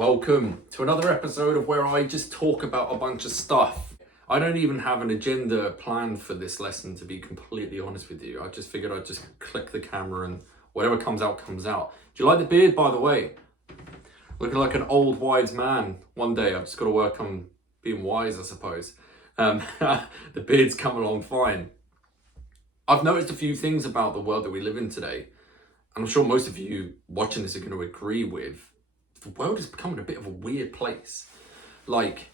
Welcome to another episode of where I just talk about a bunch of stuff. I don't even have an agenda planned for this lesson, to be completely honest with you. I just figured I'd just click the camera and whatever comes out, comes out. Do you like the beard, by the way? Looking like an old wise man one day. I've just got to work on being wise, I suppose. The beard's coming along fine. I've noticed a few things about the world that we live in today. I'm sure most of you watching this are going to agree with. The world is becoming a bit of a weird place. Like,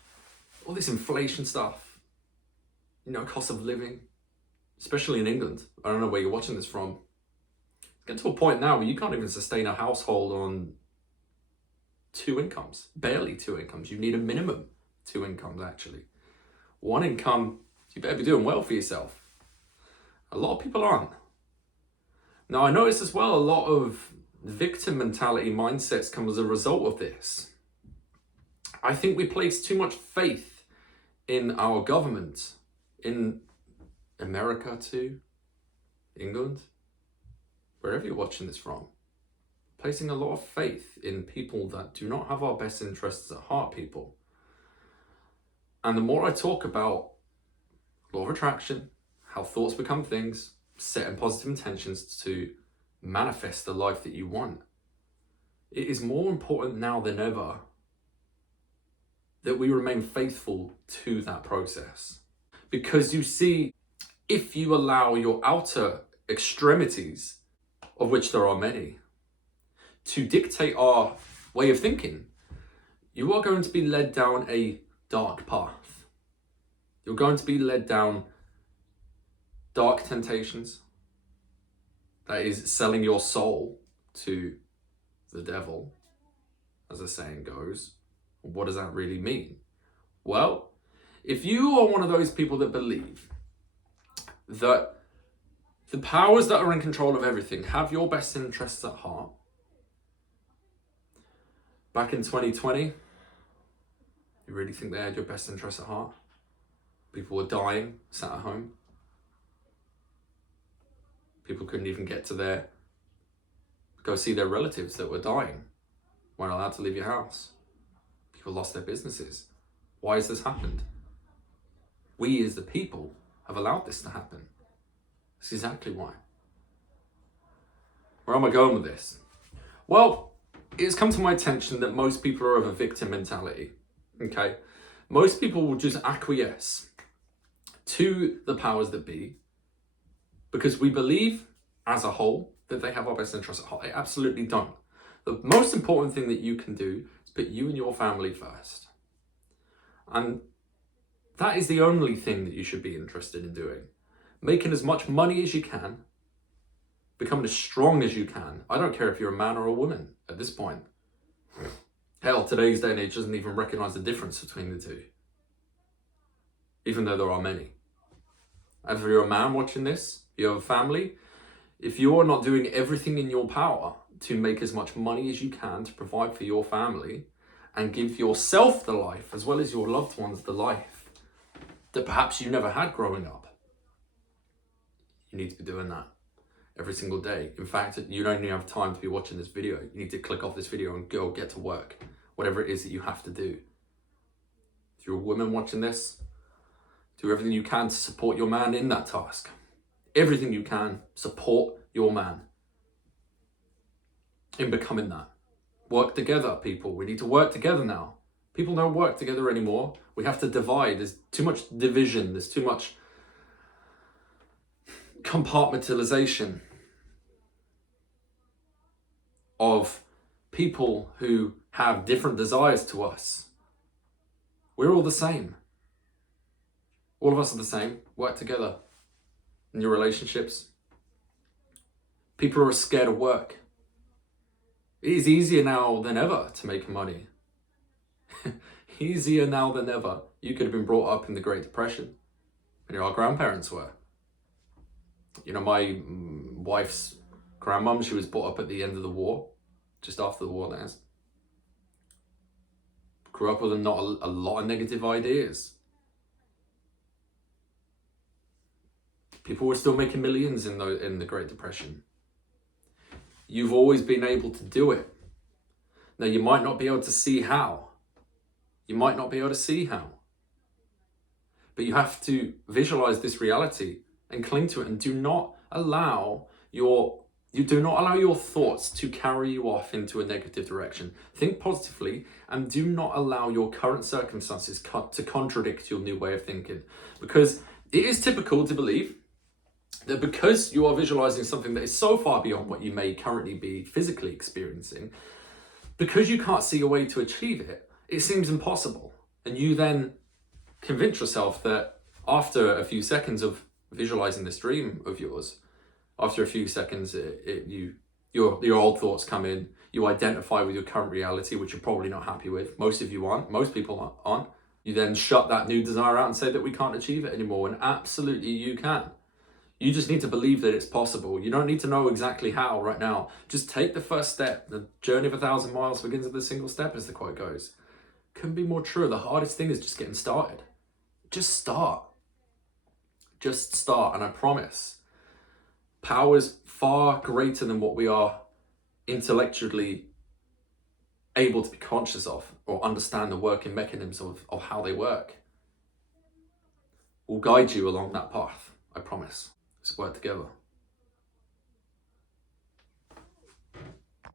all this inflation stuff, cost of living, especially in England. I don't know where you're watching this from. It's getting to a point now where you can't even sustain a household on 2 incomes, barely 2 incomes. You need a minimum 2 incomes, actually. 1 income, you better be doing well for yourself. A lot of people aren't. Now, I noticed as well a lot of victim mentality mindsets come as a result of this. I think we place too much faith in our government, in America too, England, wherever you're watching this from. Placing a lot of faith in people that do not have our best interests at heart, people. And the more I talk about law of attraction, how thoughts become things, setting positive intentions to manifest the life that you want, it is more important now than ever that we remain faithful to that process. Because you see, if you allow your outer extremities, of which there are many, to dictate our way of thinking, you are going to be led down a dark path. You're going to be led down dark temptations. That is selling your soul to the devil, as the saying goes. What does that really mean? Well, if you are one of those people that believe that the powers that are in control of everything have your best interests at heart, back in 2020, you really think they had your best interests at heart? People were dying, sat at home. People couldn't even get to go see their relatives that were dying. Weren't allowed to leave your house. People lost their businesses. Why has this happened? We as the people have allowed this to happen. That's exactly why. Where am I going with this? Well, it's come to my attention that most people are of a victim mentality. Okay? Most people will just acquiesce to the powers that be because we believe as a whole that they have our best interests at heart. They absolutely don't. The most important thing that you can do is put you and your family first. And that is the only thing that you should be interested in doing. Making as much money as you can, becoming as strong as you can. I don't care if you're a man or a woman at this point. Hell, today's day and age doesn't even recognize the difference between the two, even though there are many. If you're a man watching this, you have a family, if you're not doing everything in your power to make as much money as you can to provide for your family and give yourself the life as well as your loved ones the life that perhaps you never had growing up, you need to be doing that every single day. In fact, you don't even have time to be watching this video. You need to click off this video and go get to work, whatever it is that you have to do. If you're a woman watching this, do everything you can to support your man in that task. Everything you can, support your man in becoming that. Work together, people. We need to work together now. People don't work together anymore. We have to divide. There's too much division. There's too much compartmentalization of people who have different desires to us. We're all the same. All of us are the same. Work together in your relationships. People are scared of work. It is easier now than ever to make money. Easier now than ever. You could have been brought up in the Great Depression, when our grandparents were. My wife's grandmum, she was brought up at the end of the war, just after the war, that is. Grew up with not a lot of negative ideas. People were still making millions in the Great Depression. You've always been able to do it. Now, you might not be able to see how. You might not be able to see how. But you have to visualize this reality and cling to it, and do not allow your thoughts to carry you off into a negative direction. Think positively, and do not allow your current circumstances to contradict your new way of thinking. Because it is typical to believe that because you are visualizing something that is so far beyond what you may currently be physically experiencing, because you can't see a way to achieve it, it seems impossible. And you then convince yourself that after a few seconds of visualizing this dream of yours, after a few seconds, your old thoughts come in, you identify with your current reality, which you're probably not happy with. Most of you aren't, most people aren't. You then shut that new desire out and say that we can't achieve it anymore, and absolutely you can. You just need to believe that it's possible. You don't need to know exactly how right now. Just take the first step. The journey of 1,000 miles begins with a single step, as the quote goes. Couldn't be more true. The hardest thing is just getting started. Just start. Just start. And I promise, power is far greater than what we are intellectually able to be conscious of or understand the working mechanisms of how they work. Will guide you along that path. I promise. Let's work together.